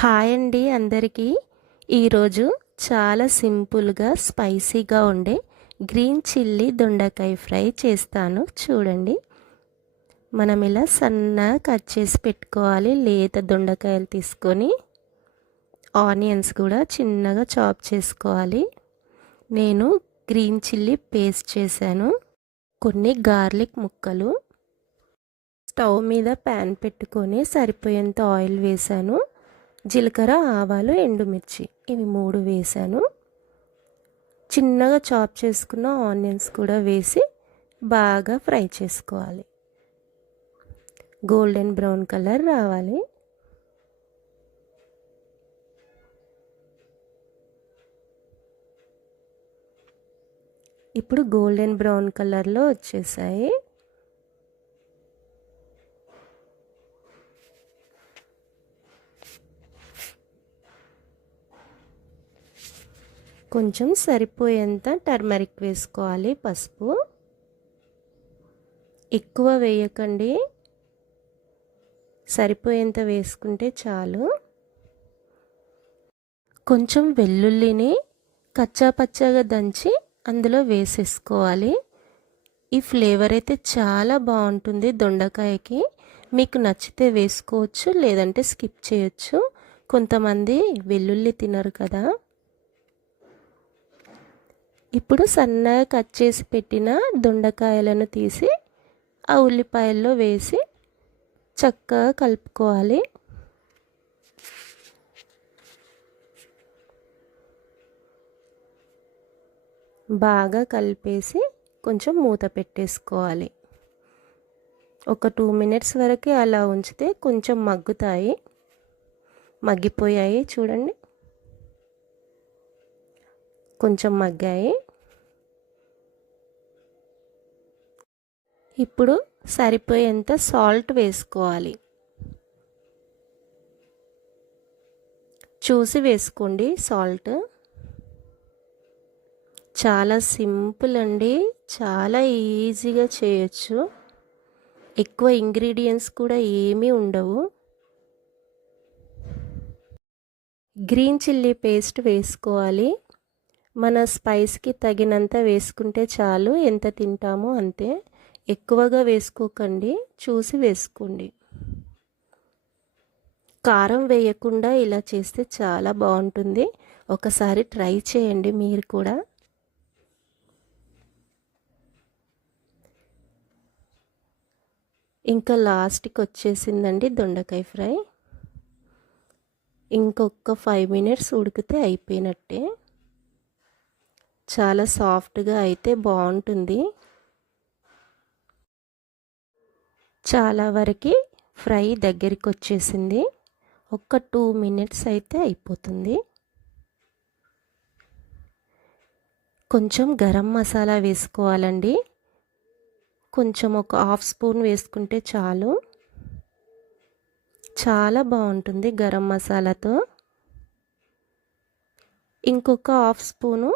Hi అండి అందరికీ. ఈరోజు చాలా సింపుల్గా స్పైసీగా ఉండే గ్రీన్ చిల్లీ దొండకాయ ఫ్రై చేస్తాను చూడండి. మనం ఇలా సన్నగా కట్ చేసి పెట్టుకోవాలి. లేత దొండకాయలు తీసుకొని ఆనియన్స్ కూడా చిన్నగా చాప్ చేసుకోవాలి. నేను గ్రీన్ చిల్లీ పేస్ట్ చేశాను. కొన్ని గార్లిక్ ముక్కలు, స్టవ్ మీద ప్యాన్ పెట్టుకొని సరిపోయేంత ఆయిల్ వేసాను. జీలకర్ర, ఆవాలు, ఎండుమిర్చి ఇవి 3 వేసాను. చిన్నగా చాప్ చేసుకున్న ఆనియన్స్ కూడా వేసి బాగా ఫ్రై చేసుకోవాలి. గోల్డెన్ బ్రౌన్ కలర్ రావాలి. ఇప్పుడు గోల్డెన్ బ్రౌన్ కలర్లో వచ్చేసాయి. కొంచెం సరిపోయేంత టర్మరిక్ వేసుకోవాలి. పసుపు ఎక్కువ వేయకండి, సరిపోయేంత వేసుకుంటే చాలు. కొంచెం వెల్లుల్లిని కచ్చా పచ్చగా దంచి అందులో వేసేసుకోవాలి. ఈ ఫ్లేవర్ అయితే చాలా బాగుంటుంది దొండకాయకి. మీకు నచ్చితే వేసుకోవచ్చు, లేదంటే స్కిప్ చేయొచ్చు. కొంతమంది వెల్లుల్లి తినరు కదా. ఇప్పుడు సన్నగా కట్ చేసి పెట్టిన దొండకాయలను తీసి ఆ ఉల్లిపాయల్లో వేసి చక్కగా కలుపుకోవాలి. బాగా కలిపేసి కొంచెం మూత పెట్టేసుకోవాలి. ఒక 2 మినిట్స్ వరకు అలా ఉంచితే కొంచెం మగ్గుతాయి. మగ్గిపోయాయి చూడండి, కొంచెం మగ్గాయి. ఇప్పుడు సరిపోయేంత సాల్ట్ వేసుకోవాలి. చూసి వేసుకోండి సాల్ట్. చాలా సింపుల్ అండి, చాలా ఈజీగా చేయొచ్చు. ఎక్కువ ఇంగ్రీడియంట్స్ కూడా ఏమీ ఉండవు. గ్రీన్ చిల్లీ పేస్ట్ వేసుకోవాలి. మన స్పైస్కి తగినంత వేసుకుంటే చాలు. ఎంత తింటామో అంతే, ఎక్కువగా వేసుకోకండి, చూసి వేసుకోండి. కారం వేయకుండా ఇలా చేస్తే చాలా బాగుంటుంది. ఒకసారి ట్రై చేయండి మీరు కూడా. ఇంకా లాస్ట్కి వచ్చేసిందండి దొండకాయ ఫ్రై. ఇంకొక 5 మినిట్స్ ఉడికితే అయిపోయినట్టే. చాలా సాఫ్ట్గా అయితే బాగుంటుంది. చాలా వరకు ఫ్రై దగ్గరికి వచ్చేసింది. ఒక 2 మినిట్స్ అయితే అయిపోతుంది. కొంచెం గరం మసాలా వేసుకోవాలండి. కొంచెం ఒక 1/2 స్పూన్ వేసుకుంటే చాలు. చాలా బాగుంటుంది గరం మసాలాతో. ఇంకొక 1/2 స్పూను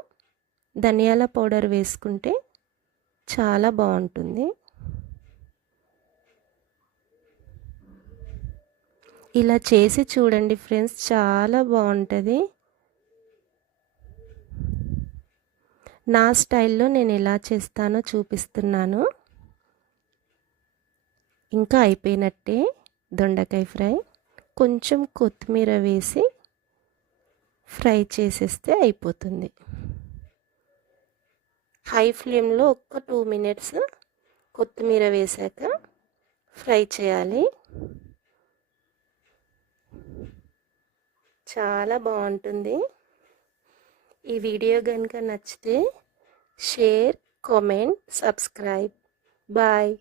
ధనియాల పౌడర్ వేసుకుంటే చాలా బాగుంటుంది. ఇలా చేసి చూడండి ఫ్రెండ్స్, చాలా బాగుంటుంది. నా స్టైల్లో నేను ఎలా చేస్తానో చూపిస్తున్నాను. ఇంకా అయిపోయినట్టే దొండకాయ ఫ్రై. కొంచెం కొత్తిమీర వేసి ఫ్రై చేసేస్తే అయిపోతుంది. హై ఫ్లేమ్లో ఒక 2 మినిట్స్ కొత్తిమీర వేసాక ఫ్రై చేయాలి. చాలా బాగుంటుంది. ఈ వీడియో కనుక నచ్చితే షేర్, కామెంట్, సబ్స్క్రైబ్. బాయ్.